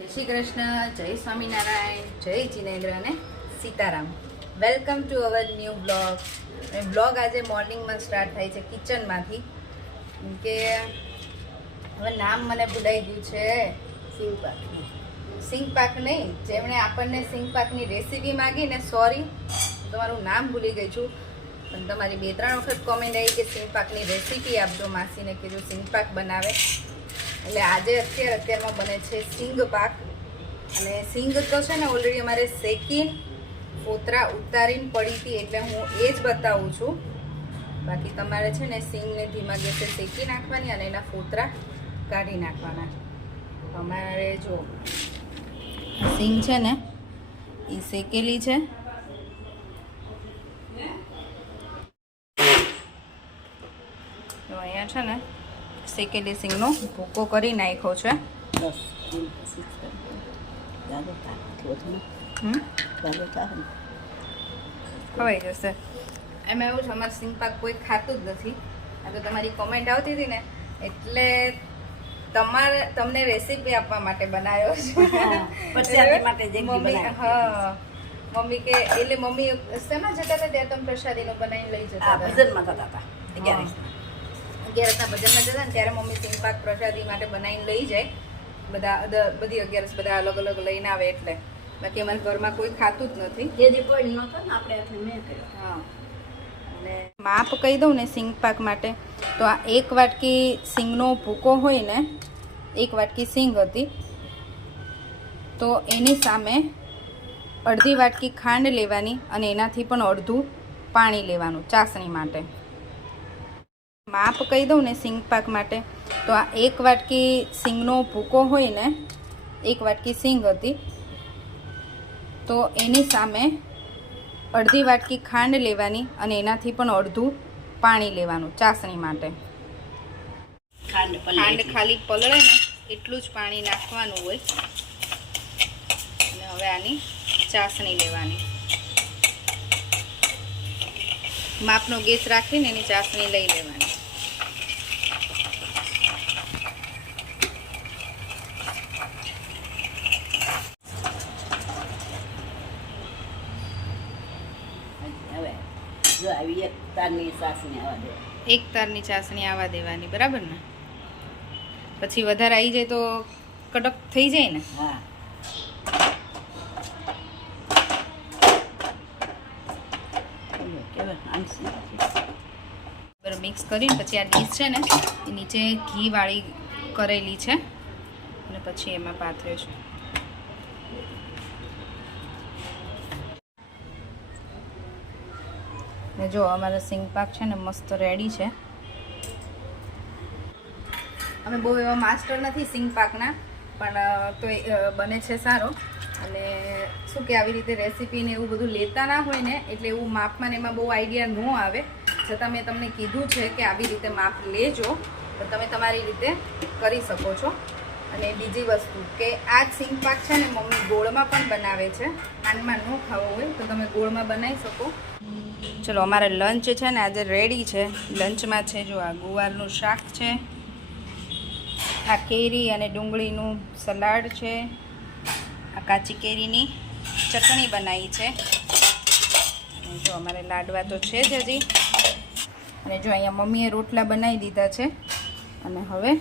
જય શ્રી કૃષ્ણ, જય સ્વામિનારાયણ, જય જિનેન્દ્ર અને Sitaram. Welcome to our new blog. Blog આજે મોર્નિંગમાં સ્ટાર્ટ થાય છે કિચનમાંથી, કે હવે નામ મને ભૂલાઈ ગયું છે. સિંગપાક નહીં, જેમણે આપણને સિંગપાકની રેસીપી માગી ને, સોરી તમારું નામ ભૂલી ગઈ છું, પણ તમારી 2-3 વખત કોમેન્ટ આવી કે સિંગપાકની રેસીપી આપજો. માસીને કીધું સિંગપાક બનાવે, એટલે આજે અત્યારમાં બને છે સિંગ પાક. અને સિંગ તો છે ને ઓલરેડી અમારે શેકીને ફોતરા ઉતારીને પડી હતી, એટલે હું એ જ બતાવું છું. બાકી તમારે છે ને સિંગને ધીમા ગેસે શેકી નાખવાની અને એના ફોતરા કાઢી નાખવાના. અમારે જો સિંગ છે ને એ શેકેલી છે, તો અહીંયા છે ને શેકેલી સિંગનો ભૂકો કરી નાખ્યો છે. ખવાઈ જશે. એમાં એવું છે, અમારે સિંગ પાક કોઈ ખાતું જ નથી. આ તો તમારી કોમેન્ટ આવતી હતી ને, એટલે તમને રેસીપી આપવા માટે બનાવ્યો છે. મમ્મી કે એટલે મમ્મી શેમાં જતા હતા ત્યાં તમે પ્રસાદીનું બનાવીને લઈ જતા હતા? ભજનમાં જતા હતા. 11ના ભજનમાં જતા ને ત્યારે મમ્મી સિંગ પાક પ્રસાદી માટે બનાવીને લઈ જાય. બધી 11 બધા અલગ અલગ લઈને આવે એટલે. બાકી અમારા ઘરમાં કોઈ ખાતું જ નથી. હા, અને માપ કહી દઉં ને સિંગ પાક માટે, તો આ 1 વાટકી સિંગનો ભૂકો હોય ને, 1 વાટકી સિંગ હતી, તો એની સામે અડધી વાટકી ખાંડ લેવાની અને એનાથી પણ અડધું પાણી લેવાનું ચાસણી માટે. માપ કહી દઉં ને સિંગ પાક માટે, તો આ 1 વાટકી સિંગનો ભૂકો હોય ને, 1 વાટકી સિંગ હતી, તો એની સામે અડધી વાટકી ખાંડ લેવાની અને એનાથી પણ અડધું પાણી લેવાનું ચાસણી માટે. ખાંડ ખાલી પલળે ને એટલું જ પાણી નાખવાનું હોય. અને હવે આની ચાસણી લેવાની. માપનો ગેસ રાખીને એની ચાસણી લઈ લેવાની. એક તારની ચાસણી આવવા દેવાની, બરાબર ને? પછી વધારે આવી જાય તો કડક થઈ જાય ને. હા, બરાબર મિક્સ કરીને પછી આ ડીશ છે ને એ નીચે ઘી વાળી કરેલી છે અને પછી એમાં પાથરે છે. ને જો અમારા સિંગ પાક છે ને મસ્ત રેડી છે. અમે બહુ એવા માસ્ટર નથી સિંગ પાકના, પણ તો બને છે સારો. અને શું કે આવી રીતે રેસીપી ને એવું બધું લેતા ના હોય ને, એટલે એવું માપમાં ને એમાં બહુ આઈડિયા ન આવે. છતાં મેં તમને કીધું છે કે આવી રીતે માપ લેજો, તો તમે તમારી રીતે કરી શકો છો. અને બીજી વસ્તુ કે આ સિંગ પાક છે ને મમ્મી ગોળમાં પણ બનાવે છે. આનમાં ન ખાવો હોય તો તમે ગોળમાં બનાવી શકો. ચલો, અમારે લંચ છે ને આજે રેડી છે. લંચમાં છે જો આ ગુવારનું શાક છે, આ કેરી અને ડુંગળીનું સલાડ છે, આ કાચી કેરીની ચટણી બનાવી છે, અને જો અમારે લાડવા તો છે જ હજી. અને જો અહીંયા મમ્મીએ રોટલા બનાવી દીધા છે, અને હવે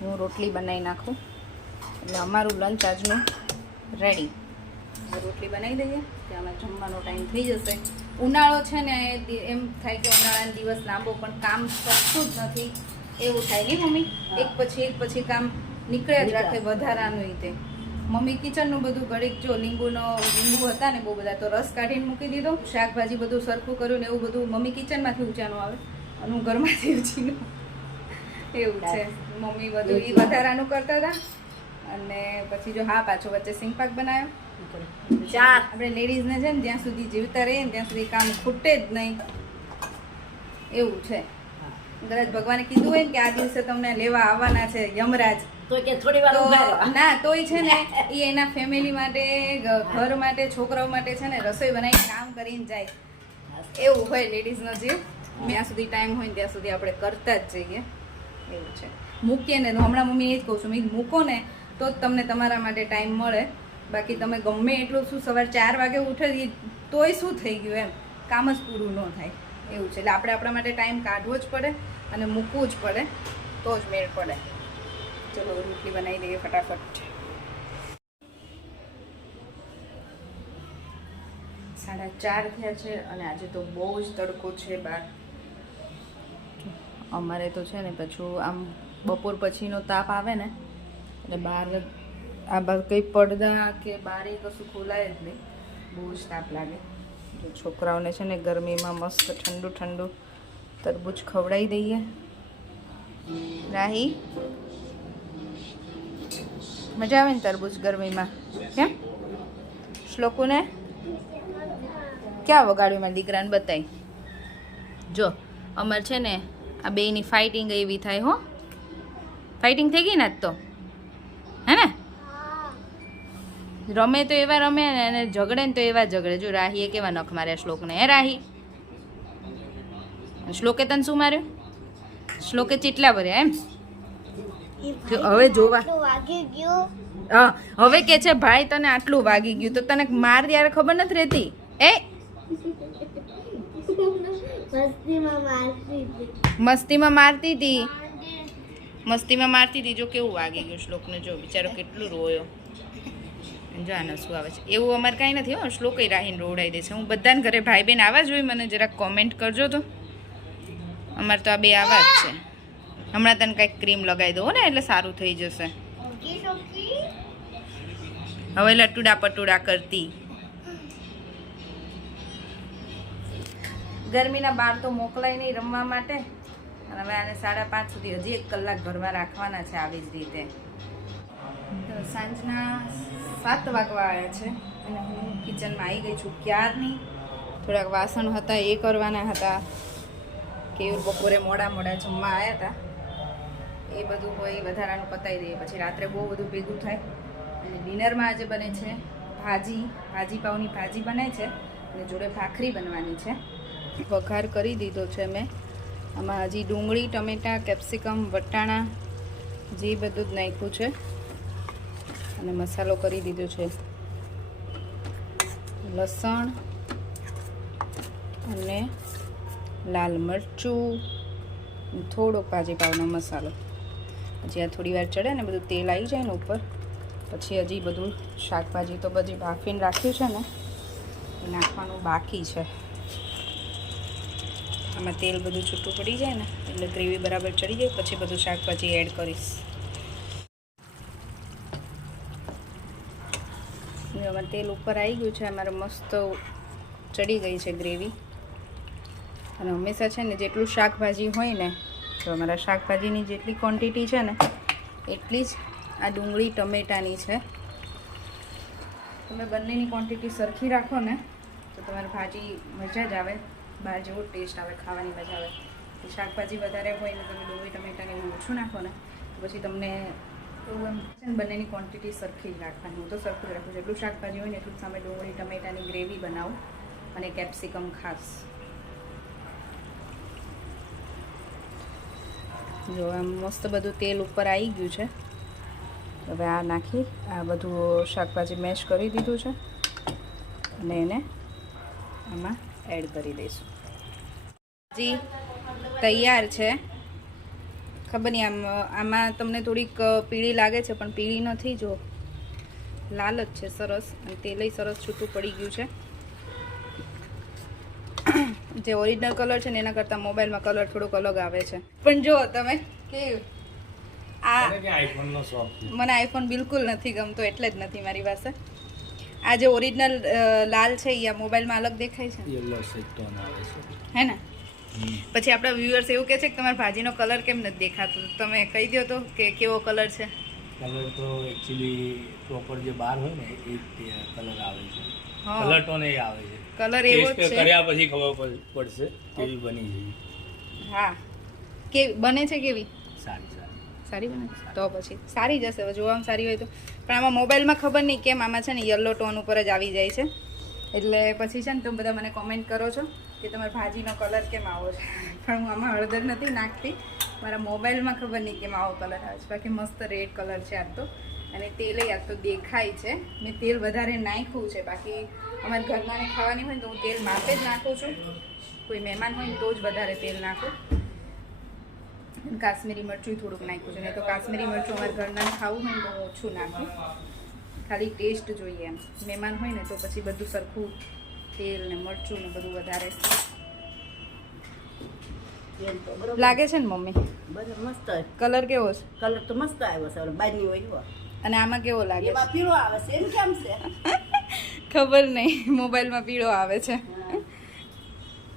હું રોટલી બનાવી નાખું એટલે અમારું લંચ આજનું રેડી. રોટલી બનાવી દઈએ કે અમે જમવાનો ટાઈમ થઈ જશે. ઉનાળો છે ને એમ થાય કે ઉનાળાનો દિવસ લાંબો, પણ કામ કરતું જ નથી એવું થાય નહીં મમ્મી? એક પછી કામ નીકળ્યા જ રાખે વધારાનું રીતે. મમ્મી કિચનનું બધું ઘડીક જો લીંબુ હતા ને બહુ બધા, તો રસ કાઢીને મૂકી દીધો. શાકભાજી બધું સરખું કર્યું ને એવું બધું મમ્મી કિચનમાંથી ઊંચાનું આવે અને હું ઘરમાંથી ઊંચીનું. એવું છે, મમ્મી બધું એ વધારાનું કરતા હતા. અને પછી જો હા પાછો વચ્ચે સિંગ પાક બનાવ્યો. આપણે લેડીઝને છે ને જ્યાં સુધી જીવતા રહીએ ને ત્યાં સુધી કામ ખૂટે જ નહીં એવું છે. કદાચ ભગવાને કીધું હોય ને કે આ દિવસે તમને લેવા આવવાના છે યમરાજ, ના તોય છે ને એ એના ફેમિલી માટે, ઘર માટે, છોકરાઓ માટે છે ને રસોઈ બનાવીને કામ કરીને જાય. એવું હોય લેડીઝનો જીવ. જ્યાં સુધી ટાઈમ હોય ને ત્યાં સુધી આપણે કરતા જ જઈએ એવું છે. મૂકીએ ને હમણાં મમ્મી એ જ કહું છું, મેં મૂકો ને તો જ તમને તમારા માટે ટાઈમ મળે. બાકી તમે ગમે એટલું શું સવારે 4 વાગે ઉઠે તોય શું થઈ ગયું એમ કામ જ પૂરું ન થાય એવું છે. એટલે આપણે આપણા માટે ટાઈમ કાઢવો જ પડે અને મૂકવું જ પડે તો જ મેળ પડે. ચલો રોટલી બનાવી દઈએ ફટાફટ. 4:30 થયા છે અને આજે તો બહુ જ તડકો છે બહાર. અમારે તો છે ને પાછું આમ બપોર પછીનો તાપ આવે ને એટલે બહાર આ બાર કંઈ પડદા કે બારે કશું ખોલાય જ નહીં, બહુ જ તાપ લાગે. જો છોકરાઓને છે ને ગરમીમાં મસ્ત ઠંડુ ઠંડુ તરબૂચ ખવડાવી દઈએ. રાહી મજા આવે ને તરબૂચ ગરમીમાં? કેમ શ્લોકુને ક્યાં વગાડ્યું મારા દીકરાને બતાવી? જો અમારે છે ને આ બેયની ફાઇટિંગ એવી થાય હો. ફાઇટિંગ થઈ ગઈ ને આજ તો, હે ને? રમે તો એવા રમે ને અને ઝઘડે ને તો એવા ઝઘડે. જો રાહીએ કેવા નખ માર્યા શ્લોકને. હે રાહી? શ્લોકે તને શું માર્યું? શ્લોકે ચીટલા ભર્યા એમ? હવે જોવા હા હવે કે છે ભાઈ તને આટલું વાગી ગયું તો તને માર ત્યારે ખબર નથી રહેતી. એ મસ્તીમાં મારતી હતી. જો કેવું વાગી ગયું શ્લોકને. જો બિચારો કેટલું રોયો. જો આને શું આવે છે એવું અમારે કાંઈ નથી હો. શ્લોક રાહીને રોવડાવી દે છે. હું બધાને ઘરે ભાઈ બહેન આવા જોઈએ મને જરાક કોમેન્ટ કરજો તો. અમારે તો આ બે આવા જ છે. હમણાં તને કંઈક ક્રીમ લગાવી દો ને એટલે સારું થઈ જશે. હવે લટુડા પટુડા કરતી. ગરમીના બહાર તો મોકલાય નહીં રમવા માટે અને હવે આને 5:30 સુધી હજી 1 કલાક ઘરમાં રાખવાના છે આવી જ રીતે. સાંજના 7 વાગવા આવ્યા છે અને હું કિચનમાં આવી ગઈ છું ક્યારની. થોડાક વાસણ હતા એ કરવાના હતા. કેવું બપોરે મોડા જમવા આવ્યા હતા એ બધું હોય વધારાનું પતાવી દઈએ. પછી રાત્રે બહુ બધું ભેગું થાય. અને ડિનરમાં આજે બને છે ભાજી પાવની ભાજી બને છે અને જોડે ભાખરી બનવાની છે. વઘાર કરી દીધો છે મેં. આમાં હજી ડુંગળી ટમેટાં કેપ્સિકમ વટાણા જે બધું જ નાખ્યું છે અને મસાલો કરી દીધો છે લસણ અને લાલ મરચું થોડોક ભાજી પાવનો મસાલો. હજી આ થોડી વાર ચડે ને બધું તેલ આવી જાય ને ઉપર પછી હજી બધું શાકભાજી તો બધી બાફીને રાખ્યું છે ને એ નાખવાનું બાકી છે. આમાં તેલ બધું છૂટું પડી જાય ને એટલે ગ્રેવી બરાબર ચડી જાય પછી બધું શાકભાજી એડ કરીશ. આમાં તેલ ઉપર આવી ગયું છે. અમારે મસ્ત ચડી ગઈ છે ગ્રેવી. અને હંમેશા છે ને જેટલું શાકભાજી હોય ને તો અમારા શાકભાજીની જેટલી ક્વોન્ટિટી છે ને એટલી જ આ ડુંગળી ટમેટાની છે. તમે બંનેની ક્વોન્ટિટી સરખી રાખો ને તો તમારી ભાજી મજા જ આવે. બહાર જેવો ટેસ્ટ આવે, ખાવાની મજા આવે. શાકભાજી વધારે હોય ને તમે ડુંગળી ટમેટાને એવું ઓછું નાખો ને તો પછી તમને એવું એમ છે ને બંનેની ક્વોન્ટિટી સરખી જ રાખવાની. હું તો સરખું જ રાખું છું. જેટલું શાકભાજી હોય ને એટલું સામે ડુંગળી ટમેટાની ગ્રેવી બનાવું અને કેપ્સિકમ ખાસ. જો આમ મસ્ત બધું તેલ ઉપર આવી ગયું છે. હવે આ નાખી આ બધું શાકભાજી મેશ કરી દીધું છે અને એને આમાં એડ કરી દઈશું. ભાજી તૈયાર છે. ખબર નહીં આમાં તમને થોડીક પીળી લાગે છે પણ પીળી નથી. જો લાલ જ છે સરસ અને તેલય સરસ છૂટું પડી ગયું છે. જે ઓરિજિનલ કલર છે ને એના કરતાં મોબાઈલમાં કલર થોડોક અલગ આવે છે. પણ જો તમે કે મને આઈફોન બિલકુલ નથી ગમતો એટલે જ નથી મારી પાસે. આ જે ઓરિજિનલ લાલ છે એ મોબાઈલમાં અલગ દેખાય છે હે ને? પછી આપણા વ્યુઅર્સ એવું કહે છે કે તમારા ભાજીનો કલર કેમ નથી દેખાતો. તમે કહી દો તો કે કેવો કલર છે. કલર તો એકચ્યુઅલી પ્રોપર જે બહાર હોય ને એ કલર આવે છે. કલર ટોન એ આવે છે. કલર એવો જ છે. કર્યા પછી ખબર પડશે કેવી બની છે. હા કે બને છે કેવી? સારી બને તો પછી સારી જશે. હવે જોવામાં સારી હોય તો. પણ આમાં મોબાઈલમાં ખબર નહીં કેમ આમાં છે ને યલો ટોન ઉપર જ આવી જાય છે. એટલે પછી છે ને તમે બધા મને કોમેન્ટ કરો છો કે તમારા ભાજીનો કલર કેમ આવો છે. પણ હું આમાં હળદર નથી નાખતી. મારા મોબાઈલમાં ખબર નહીં કેમ આવો કલર આવે છે. બાકી મસ્ત રેડ કલર છે આ તો. અને તેલ યાદ તો દેખાય છે. મેં તેલ વધારે નાખ્યું છે, બાકી અમારા ઘરનાને ખાવાની હોય ને તો હું તેલ માપે જ નાખું છું. કોઈ મહેમાન હોય ને તો જ વધારે તેલ નાખું. કાશ્મીરી મરચું થોડુંક નાખ્યું છે, નહીં તો કાશ્મીરી મરચું અમારા ઘરનાને ખાવું હોય ને તો હું ઓછું નાખું. ખાલી ટેસ્ટ જોઈએ એમ. મહેમાન હોય ને તો પછી બધું સરખું તેલ ને મરચું ને બધું વધારે લાગે છે ને મમ્મી? બધું મસ્ત કલર કેવો છે? કલર તો મસ્ત આવ્યો છે બાજની હોય અને આમાં કેવો લાગે છે? એમાં પીળો આવે છે એમ કેમ છે? ખબર નહીં, મોબાઈલમાં પીળો આવે છે.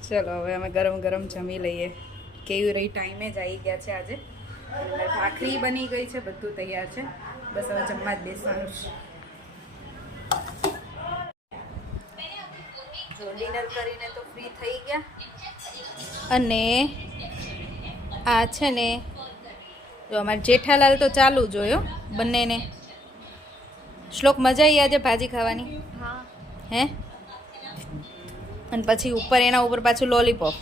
ચલો હવે અમે ગરમ ગરમ જમી લઈએ. કેવી રહી ટાઈમે જ આવી ગયા છે આજે. એટલે ભાખરી બની ગઈ છે, બધું તૈયાર છે, બસ હવે જમવા જ બેસવાનું છે. જો ડિનર કરીને તો ફ્રી થઈ ગયા. અને આ છે ને જો અમારે જેઠાલાલ તો ચાલુ જોયો બંનેને. શ્લોક મજા આવી આજે ભાજી ખાવાની? હે? અને પછી ઉપર એના ઉપર પાછું લોલીપોપ.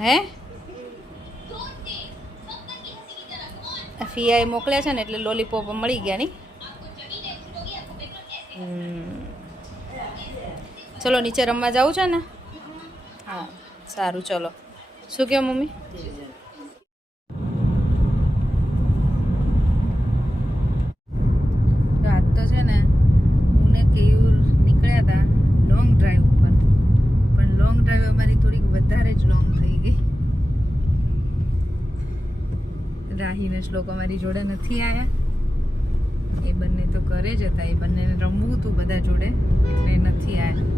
હે? ફિયાએ મોકલ્યા છે ને એટલે લોલીપોપ મળી ગયા નહીં. ચલો નીચે રમવા જવું છે ને? હા સારું, ચલો. શું કહો મમ્મી? રાત તો છે ને હું ને કેયુર નીકળ્યા હતા લોંગ ડ્રાઈવ ઉપર, પણ લોંગ ડ્રાઈવ અમારી થોડીક વધારે જ લોંગ થઈ ગઈ. રાહીને શ્લોક અમારી જોડે નથી આવ્યા. એ બંને તો ઘરે જ હતા, એ બંનેને રમવું હતું બધા જોડે એટલે નથી આવ્યા.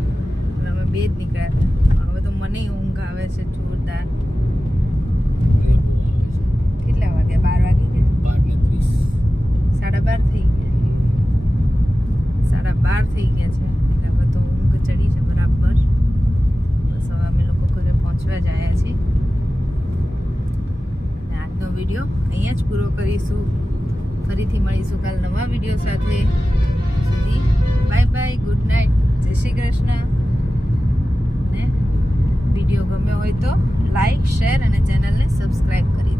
અમે બે જ નીકળ્યા હતા. હવે તો મને ઊંઘ આવે છે જોરદાર. કેટલા વાગ્યા? 12 વાગી ગયા? 12:30 થઈ ગયા. 12:30 થઈ ગયા છે એટલે હવે તો ઊંઘ ચડી છે બરાબર. બસ હવે અમે લોકો ઘરે પહોંચવા જ આવ્યા છીએ. અને આજનો વિડીયો અહીંયા જ પૂરો કરીશું. ફરીથી મળીશું કાલ નવા વિડીયો સાથે. સુધી બાય બાય, ગુડ નાઇટ, જય શ્રી કૃષ્ણ. ને વિડીયો ગમ્યો હોય તો લાઈક, શેર અને ચેનલને સબસ્ક્રાઈબ કરી દો.